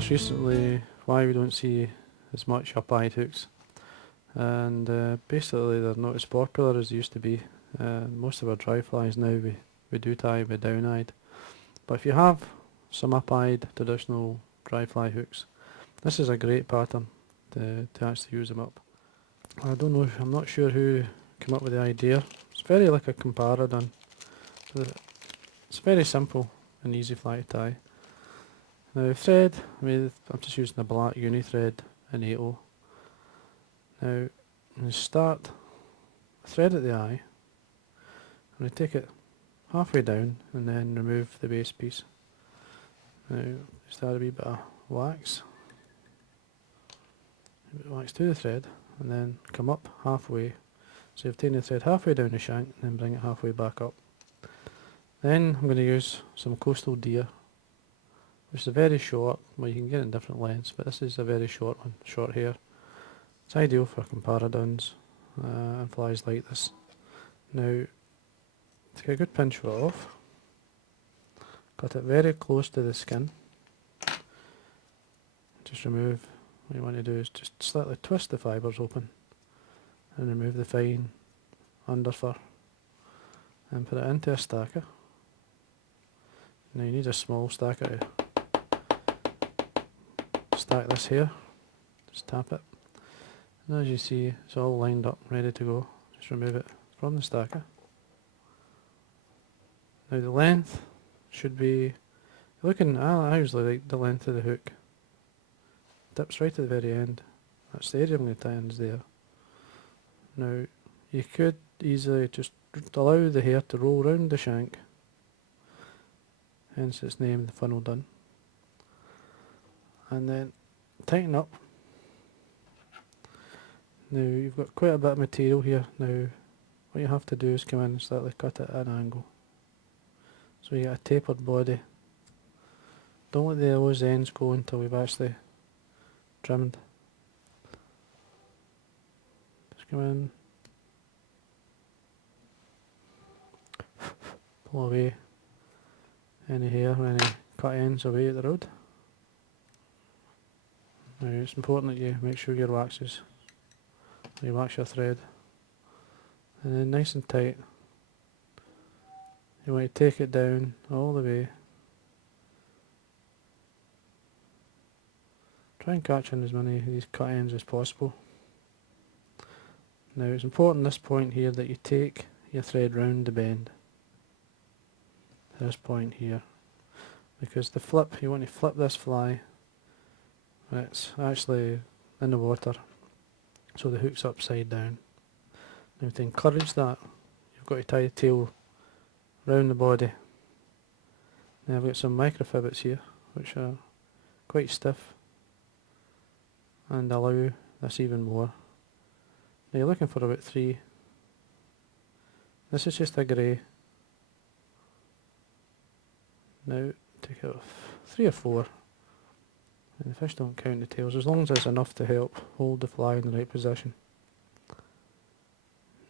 asked recently why we don't see as much up-eyed hooks, and basically they're not as popular as they used to be. Most of our dry flies now we do tie with down-eyed, but if you have some up-eyed traditional dry fly hooks, this is a great pattern to actually use them up. I don't know, I'm not sure who came up with the idea. It's very like a comparadon. It's very simple and easy fly to tie. Now thread, I'm just using a black uni thread in 8/0. Now you start thread at the eye, and I take it halfway down and then remove the base piece. Now just add a wee bit of wax, to the thread, and then come up halfway. So you've taken the thread halfway down the shank and then bring it halfway back up. Then I'm going to use some coastal deer, which is a very short, well you can get it in different lengths, but this is a very short one, short hair. It's ideal for comparadons and flies like this. Now, take a good pinch of it off, cut it very close to the skin, just remove, what you want to do is just slightly twist the fibres open and remove the fine underfur and put it into a stacker. Now you need a small stacker to stack this here, just tap it, and as you see it's all lined up ready to go. Just remove it from the stacker. Now the length should be, I usually like the length of the hook, dips right at the very end, that's the area I'm going to tie in is there. Now you could easily just allow the hair to roll round the shank, hence its name, the funnel done, and then tighten up. Now you've got quite a bit of material here. Now what you have to do is come in and slightly cut it at an angle, so you get a tapered body. Don't let those ends go until we've actually trimmed. Just come in, pull away any hair, any cut ends away at the road. Now it's important that you make sure you wax your thread, and then nice and tight you want to take it down all the way. Try and catch in as many of these cut ends as possible. Now it's important at this point here that you take your thread round the bend to this point here, because the flip, you want to flip this fly when it's actually in the water, so the hook's upside down. Now to encourage that, you've got to tie the tail round the body. Now I've got some microfibbits here which are quite stiff and allow this even more. Now you're looking for about 3. This is just a grey. Now take it off 3 or 4. And the fish don't count the tails, as long as it's enough to help hold the fly in the right position.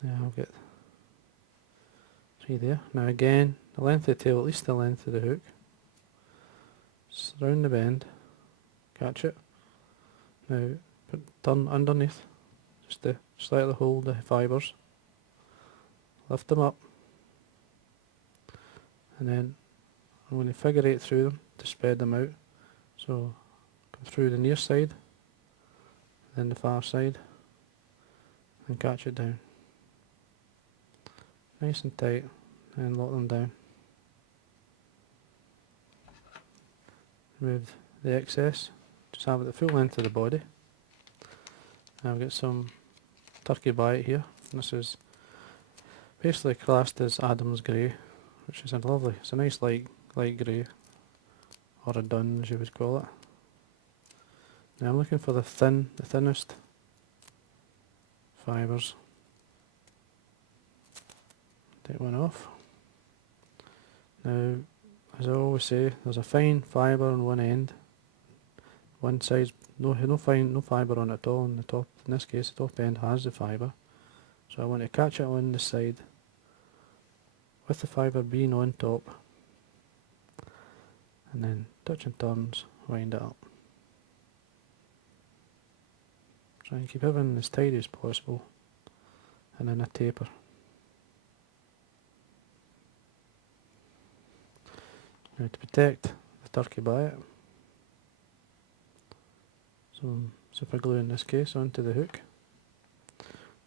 Now I'll get 3 there. Now again, the length of the tail, at least the length of the hook. Just round the bend, catch it. Now turn underneath, just to slightly hold the fibres. Lift them up, and then I'm going to figure 8 through them to spread them out. So come through the near side, then the far side, and catch it down. Nice and tight, and lock them down. Remove the excess, just have it the full length of the body. Now I've got some turkey bite here. This is basically classed as Adam's grey, which is it's a nice light grey, or a dun as you would call it. Now I'm looking for the thinnest fibres. Take one off. Now, as I always say, there's a fine fibre on one end. One side's no fibre on it at all. On the top, in this case, the top end has the fibre. So I want to catch it on the side, with the fibre being on top, and then touch and turns, wind it up. Try and keep everything as tidy as possible, and then a taper. Now to protect the turkey bite, some super glue in this case onto the hook.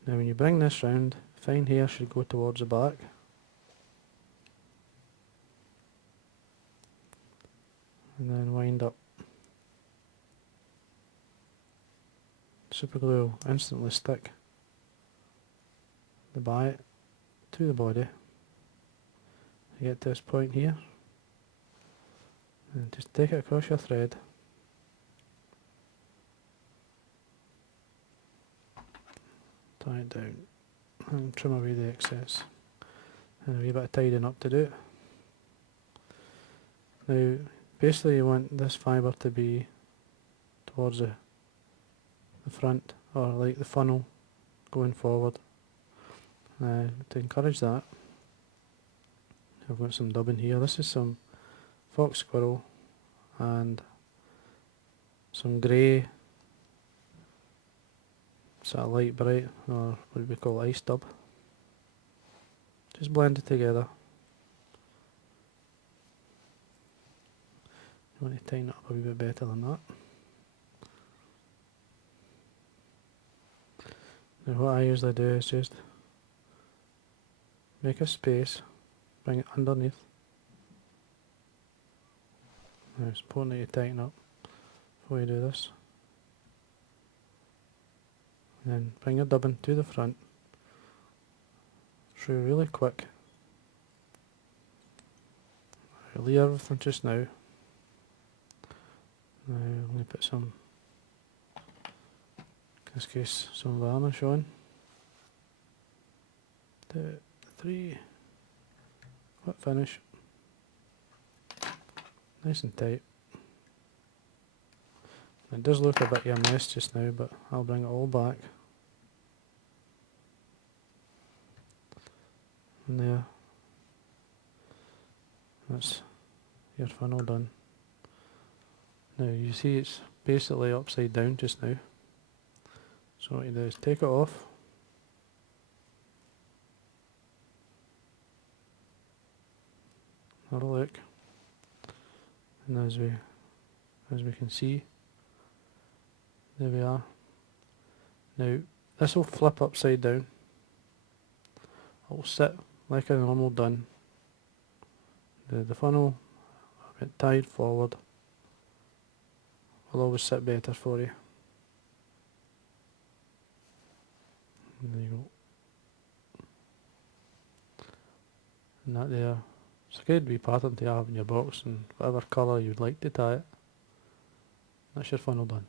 Now when you bring this round, fine hair should go towards the back. And then wind up. Super glue will instantly stick the bite to the body. You get to this point here, and just take it across your thread. Tie it down and trim away the excess. And a wee bit of tidying up to do it. Now basically you want this fibre to be towards the front, or like the funnel going forward. To encourage that, I've got some dubbing here. This is some fox squirrel and some grey, sort of light bright, or what we call ice dub. Just blend it together. You want to tighten it up a wee bit better than that. Now what I usually do is just make a space, bring it underneath. Now it's important that you tighten up before you do this. And then bring your dubbing to the front, through really quick. I'll leave everything just now. Now I'm going to put some, in this case, some varnish on. 2, 3, quick finish. Nice and tight. It does look a bit of a mess just now, but I'll bring it all back. And there. That's your funnel done. Now you see it's basically upside down just now. So what you do is take it off. Have a look. And as we can see, there we are. Now this will flip upside down. It will sit like a normal dun. The funnel, a bit tied forward, will always sit better for you. And there you go. And that there, it's a good wee pattern to have in your box, and whatever colour you'd like to tie it, that's your funnel done.